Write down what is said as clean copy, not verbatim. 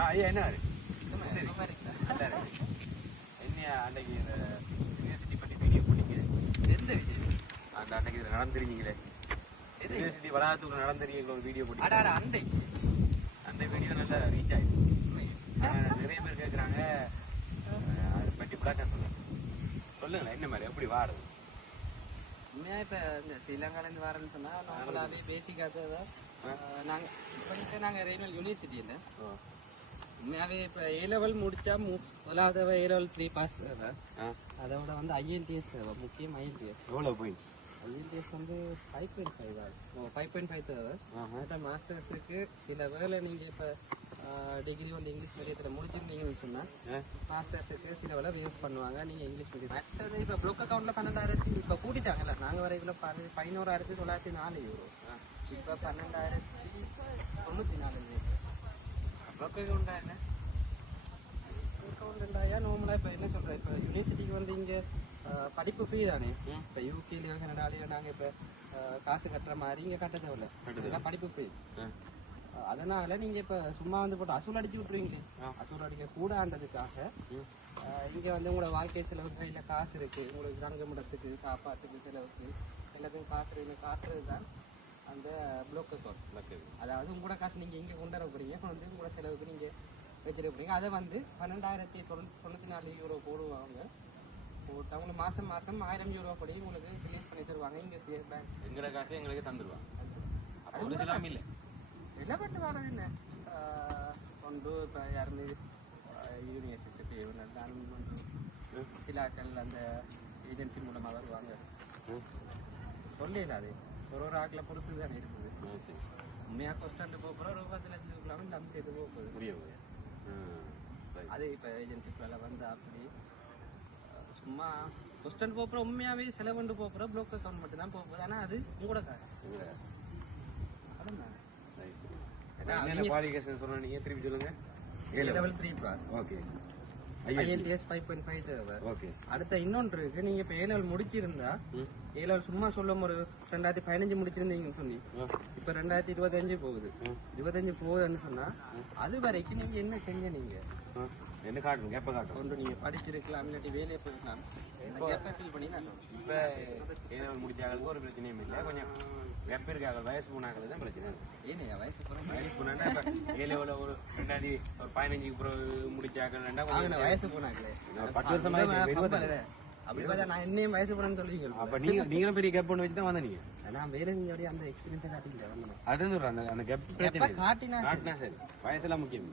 ஐயா என்ன நல்லா இருக்கு. என்ன அன்னைக்கு இந்த யூனிவர்சிட்டி பற்றி வீடியோ போட்டீங்க. எந்த வீடியோ? அந்த அன்னைக்கு இதில் நடந்துருக்கீங்களே, யூனிவர்சிட்டி வளாகத்துக்குள்ள நடந்துருக்கீங்களா ஒரு வீடியோ போட்டீங்க. அந்த வீடியோ நல்லா ரீச் ஆயிடுச்சு. நிறைய பேர் கேட்குறாங்க, அதை பற்றி விளக்கம் சொல்லுங்களேன். என்ன மாதிரி எப்படி வாடுது? உண்மையா இப்ப இந்த ஸ்ரீலங்காலேருந்து வரேன்னு சொன்னா நாங்களாவே பேசிக்காக நாங்க ரெயில்வே யூனிவர்சிட்டியில உண்மையாவே இப்ப ஏ லெவல் முடிச்சா முதலாவது ஏ லெவல் 3 பாஸ் தேவை. அதோட வந்து ஐஎல்டிஎஸ் தேவை, முக்கியம் ஐஎல்டிஎஸ். எவ்வளோ பாயிண்ட்ஸ்? ஐஎல்டிஎஸ் வந்து 5.5 தேவை. மாஸ்டர்ஸுக்கு சில வேலை நீங்க இப்ப டிகிரி வந்து இங்கிலீஷ் மீடியத்தில் முடிச்சிருந்தீங்கன்னு சொன்னா மாஸ்டர்ஸுக்கு சில வேலை வேவ் பண்ணுவாங்க. நீங்க இங்கிலீஷ் மீடியம் மற்றது இப்ப ப்ளோக் அக்கௌண்ட்ல 12,000 இப்ப கூட்டிட்டாங்கல்ல. நாங்க வரைக்குள்ள 11,904 யூரோ, இப்ப 12,094. ப்ளோக் அக்கௌண்டா என்ன? அக்கௌண்ட்டாயா நார்மலா இப்ப என்ன சொல்றேன், இப்ப யூனிவர்சிட்டிக்கு வந்து இங்க படிப்பு ஃப்ரீ தானே. இப்ப யூகேலயோ கனடாலயோ நாங்க இப்ப காசு கட்டுற மாதிரி இங்க கட்ட தேவையில்ல, படிப்பு ஃப்ரீ. அதனால நீங்க இப்ப சும்மா வந்து போட்டு அசூல் அடிச்சு விட்டுருவீங்களே, அசூல் அடிக்க கூடாண்டதுக்காக இங்க வந்து உங்களோட வாழ்க்கை செலவுக்கு கையில காசு இருக்கு, உங்களுக்கு தங்குமிடத்துக்கு சாப்பாட்டுக்கு செலவுக்கு எல்லாத்தையும் காசு இருக்கு காட்டுறது தான் அந்த ப்ளோக் அக்கௌண்ட். அதாவது உங்களோட காசு நீங்க இங்க கொண்டு வர போறீங்க, வந்து உங்களோட செலவுக்கு நீங்க வச்சிருக்க போறீங்க. அதை வந்து 12,094 யூரோ போடுவாங்க. போட்டு அவங்களுக்கு மாசம் 1000 யூரோ படி உங்களுக்கு ரிலீஸ் பண்ணி தருவாங்க. இங்க எங்களோட காசு எங்களுக்கு தந்துடுவாங்க. அது சிலாமி இல்லை, செலவட்டு வர்றது என்ன கொண்டு இப்போ யாருமே யூனிவர்சிட்டி சிலாக்கள் அந்த ஏஜென்சி மூலமாக வருவாங்க. சொல்லல, அது ஒரு ஆக்கில் பொறுத்து தானே இருக்குது. உண்மையாக கொஸ்டாண்டு போகிறோம், ஒரு 10,00,000 நம்ம சேர்த்து போகுது. அது இப்போ ஏஜென்சிக்குள்ள வந்து அப்படி சும்மா கொஸ்டன் போகிறோம். உண்மையாகவே செலவண்டு போகிறோம், ப்ளோக் அக்கௌண்ட் மட்டும் தான் போகுது. ஆனால் அது உங்களோட காசு. அதான் குவாலிஃபிகேஷன் சொன்னீங்க, திருப்பி சொல்லுங்க. Level 3 pass. ஓகே. ஐஎல்டிஎஸ் 5.5 தேவை. ஓகே. அடுத்த இன்னொன்று இருக்கு, நீங்க இப்ப ஏ லெவல் முடிச்சிருந்தா, ஏ லெவல் சும்மா சொல்லும் ஒரு 2015 முடிச்சிருந்தீங்கன்னு சொன்னி, இப்ப 2025 போகுது. 25 போகுதுன்னு சொன்னா அது வரைக்கும் நீங்க என்ன செஞ்ச, நீங்க என்ன காட்டணும், கேப்ப காட்டணும். ஒன்று நீங்க படிச்சிருக்கலாம், இல்லாட்டி வேலையை போயிருக்கலாம். பண்ணி இப்ப ஏ லெவல் முடிச்சாங்களுக்கு ஒரு பிரச்சனையும் இல்லை. கொஞ்சம் வெப்ப இருக்காங்க, வயசு போனாக்கள் தான் பிரச்சனை. ஏன் வயசு போனா ஏ லெவல ஒரு 2015 முடிச்சாக்கள் வயசு போனாங்களே 10 வருஷம் அப்படி பார்த்தா நான் என்னையும் வயசு போனேன்னு சொல்லுவீங்க. அப்ப நீங்களும் பெரிய கேப் ஒன்று வச்சு தான் வந்தீங்க. நான் வேலை நீங்க அந்த எக்ஸ்பீரியன்ஸை காட்டிங்க. அதுன்னு அந்த கேப் காட்டினா சரி, வயசுலாம் முக்கியம்.